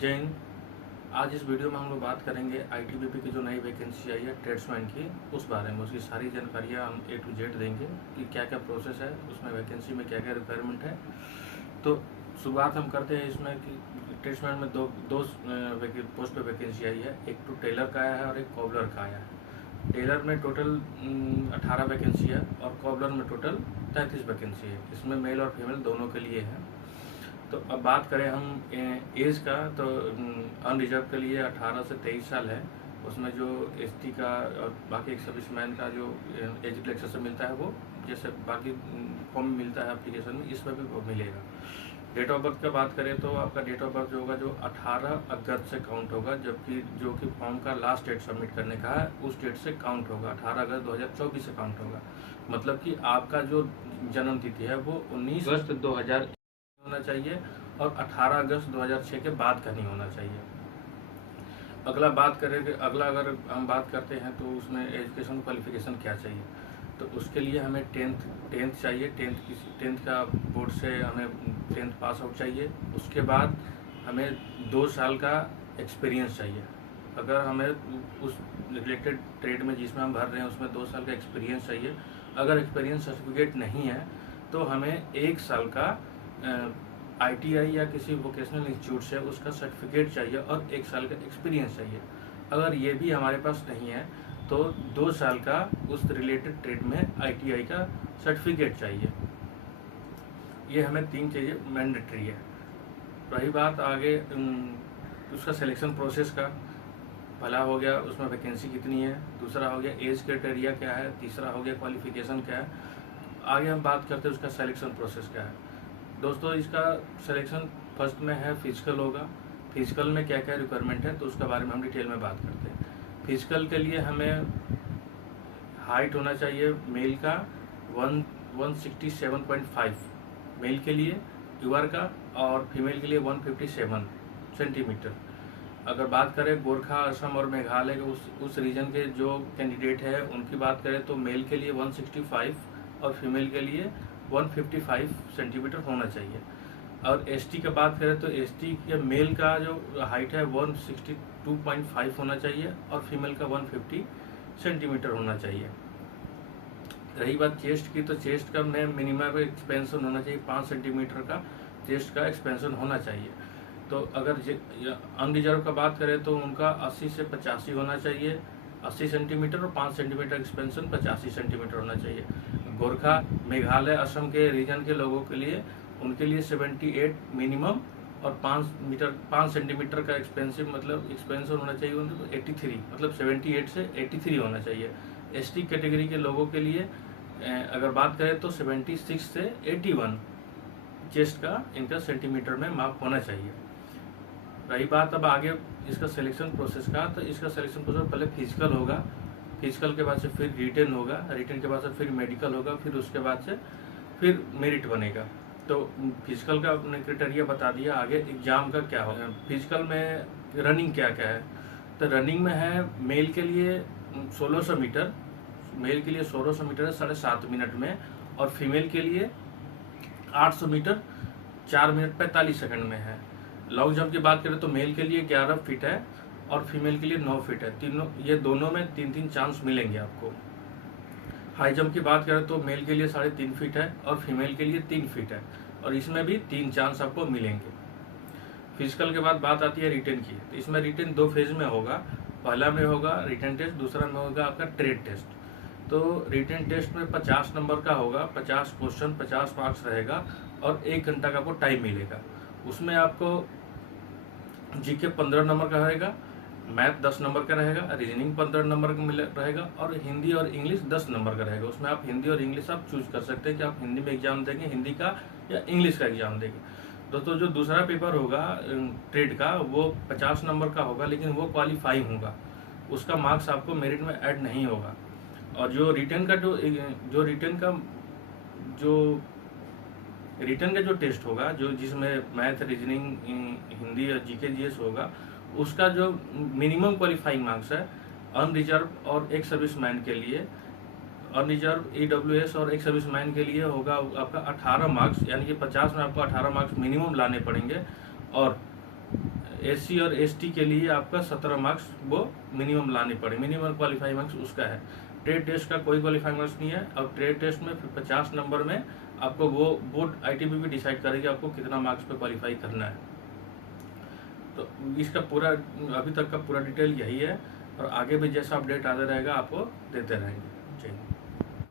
जय हिंद। आज इस वीडियो में हम लोग बात करेंगे आईटीबीपी की जो नई वैकेंसी आई है ट्रेड्समैन की, उस बारे में उसकी सारी जानकारियाँ हम A to Z देंगे कि क्या क्या प्रोसेस है, उसमें वैकेंसी में क्या क्या रिक्वायरमेंट है। तो शुरुआत हम करते हैं इसमें कि ट्रेड्समैन में दो पोस्ट पे वैकेंसी आई है। एक तो टेलर का आया है और एक कॉबलर का आया है। टेलर में टोटल 18 वैकेंसी है और कॉबलर में टोटल 33 वैकेंसी है। इसमें मेल और फीमेल दोनों के लिए है। तो अब बात करें हम एज का, तो अनरिजर्व के लिए 18 से 23 साल है। उसमें जो एसटी का और बाकी एक सर्विसमैन का जो एज रिलैक्सेशन मिलता है वो जैसे बाकी फॉर्म में मिलता है एप्लीकेशन में, इसमें भी वो मिलेगा। डेट ऑफ बर्थ का बात करें तो आपका डेट ऑफ बर्थ जो होगा जो 18 अगस्त से काउंट होगा, जबकि जो कि फॉर्म का लास्ट डेट सबमिट करने का है उस डेट से काउंट होगा, 18 अगस्त 2024 से काउंट होगा। मतलब कि आपका जो जन्म तिथि है वो 19 अगस्त 2000 होना चाहिए और 18 अगस्त 2006 के बाद का नहीं होना चाहिए। अगला अगर हम बात करते हैं तो उसमें एजुकेशन क्वालिफिकेशन क्या चाहिए, तो उसके लिए हमें टेंथ चाहिए। टेंथ का बोर्ड से हमें 10th पास आउट चाहिए। उसके बाद हमें 2 साल का एक्सपीरियंस चाहिए। अगर हमें उस रिलेटेड ट्रेड में जिसमें हम भर रहे हैं उसमें 2 साल का एक्सपीरियंस चाहिए। अगर एक्सपीरियंस सर्टिफिकेट नहीं है तो हमें 1 साल का ITI या किसी वोकेशनल इंस्टीट्यूट से उसका सर्टिफिकेट चाहिए और 1 साल का एक्सपीरियंस चाहिए। अगर ये भी हमारे पास नहीं है तो 2 साल का उस रिलेटेड ट्रेड में ITI का सर्टिफिकेट चाहिए। ये हमें 3 चीज़ें मैंडेटरी है। रही बात आगे उसका सिलेक्शन प्रोसेस का, पहला हो गया उसमें वैकेंसी कितनी है, दूसरा हो गया एज क्राइटेरिया क्या है, तीसरा हो गया क्वालिफिकेशन क्या है। आगे हम बात करते हैं उसका सिलेक्शन प्रोसेस क्या है। दोस्तों, इसका सिलेक्शन फर्स्ट में है फिजिकल होगा। फिजिकल में क्या क्या रिक्वायरमेंट है तो उसके बारे में हम डिटेल में बात करते हैं। फिजिकल के लिए हमें हाइट होना चाहिए मेल का 167.5 मेल के लिए यूआर का, और फीमेल के लिए 157 सेंटीमीटर। अगर बात करें गोरखा, असम और मेघालय के उस रीजन के जो कैंडिडेट है उनकी बात करें तो मेल के लिए 165 और फीमेल के लिए 155 सेंटीमीटर होना चाहिए। और एसटी की बात करें तो एसटी के मेल का जो हाइट है 162.5 होना चाहिए और फीमेल का 150 सेंटीमीटर होना चाहिए। रही बात चेस्ट की, तो चेस्ट का मिनिमम एक्सपेंशन होना चाहिए, 5 सेंटीमीटर का चेस्ट का एक्सपेंशन होना चाहिए। तो अगर अनरिजर्व का बात करें तो उनका 80 से 85 होना चाहिए, 80 सेंटीमीटर और 5 सेंटीमीटर एक्सपेंशन 85 सेंटीमीटर होना चाहिए। गोरखा, मेघालय, असम के रीजन के लोगों के लिए उनके लिए 78 मिनिमम और 5 सेंटीमीटर का एक्सपेंशन होना चाहिए उनको, 83 मतलब 78 से 83 होना चाहिए। एसटी कैटेगरी के लोगों के लिए अगर बात करें तो 76 से 81 चेस्ट का इनका सेंटीमीटर में माप होना चाहिए। रही बात अब आगे इसका सिलेक्शन प्रोसेस का, तो इसका सिलेक्शन प्रोसेस पहले फिजिकल होगा, फिजिकल के बाद से फिर रिटन होगा, रिटन के बाद से फिर मेडिकल होगा, फिर उसके बाद से फिर मेरिट बनेगा। तो फिजिकल का अपने क्राइटेरिया बता दिया। आगे एग्जाम का क्या होगा, फिजिकल में रनिंग क्या क्या है, तो रनिंग में है मेल के लिए 1600 मीटर, मेल के लिए 1600 मीटर है 7.5 मिनट में, और फीमेल के लिए 800 मीटर 4 मिनट 45 सेकंड में है। लॉन्ग जंप की बात करें तो मेल के लिए 11 फीट है और फीमेल के लिए 9 फीट है। ये दोनों में 3-3 चांस मिलेंगे आपको। हाई जंप की बात करें तो मेल के लिए 3.5 फीट है और फीमेल के लिए 3 फीट है, और इसमें भी 3 चांस आपको मिलेंगे। फिजिकल के बाद बात आती है रिटन की, तो इसमें रिटन 2 फेज में होगा। पहला में होगा रिटन टेस्ट, दूसरा में होगा आपका ट्रेड टेस्ट। तो रिटन टेस्ट में 50 नंबर का होगा, 50 क्वेश्चन, 50 मार्क्स रहेगा और 1 घंटा का आपको टाइम मिलेगा। उसमें आपको जीके 15 नंबर का रहेगा, मैथ 10 नंबर का रहेगा, रीजनिंग 15 नंबर का रहेगा, और हिंदी और इंग्लिश 10 नंबर का रहेगा। उसमें आप हिंदी और इंग्लिश आप चूज कर सकते हैं कि आप हिंदी में एग्जाम देंगे, हिंदी का या इंग्लिश का एग्जाम देंगे। दोस्तों, जो दूसरा पेपर होगा ट्रेड का वो 50 नंबर का होगा, लेकिन वो क्वालिफाइंग होगा, उसका मार्क्स आपको मेरिट में ऐड नहीं होगा। और जो रिटर्न का जो टेस्ट होगा, जो जिसमें मैथ, रीजनिंग, हिंदी और जीके जीएस होगा, उसका जो मिनिमम क्वालिफाइंग मार्क्स है अनरिजर्व और एक सर्विसमैन के लिए, अनरिजर्व EWS और एक सर्विसमैन के लिए होगा आपका 18 मार्क्स, यानी कि 50 में आपको 18 मार्क्स मिनिमम लाने पड़ेंगे। और SC और ST के लिए आपका 17 मार्क्स वो मिनिमम लाने पड़े, मिनिमम क्वालिफाइंग मार्क्स उसका है। ट्रेड टेस्ट का कोई क्वालिफाइंग मार्क्स नहीं है, और ट्रेड टेस्ट में फिर 50 नंबर में आपको वो बोर्ड ITBP डिसाइड करेगी आपको कितना मार्क्स पे क्वालिफाई करना है। तो इसका पूरा अभी तक का पूरा डिटेल यही है, और आगे भी जैसा अपडेट आता रहेगा आपको देते रहेंगे। जय हिंद।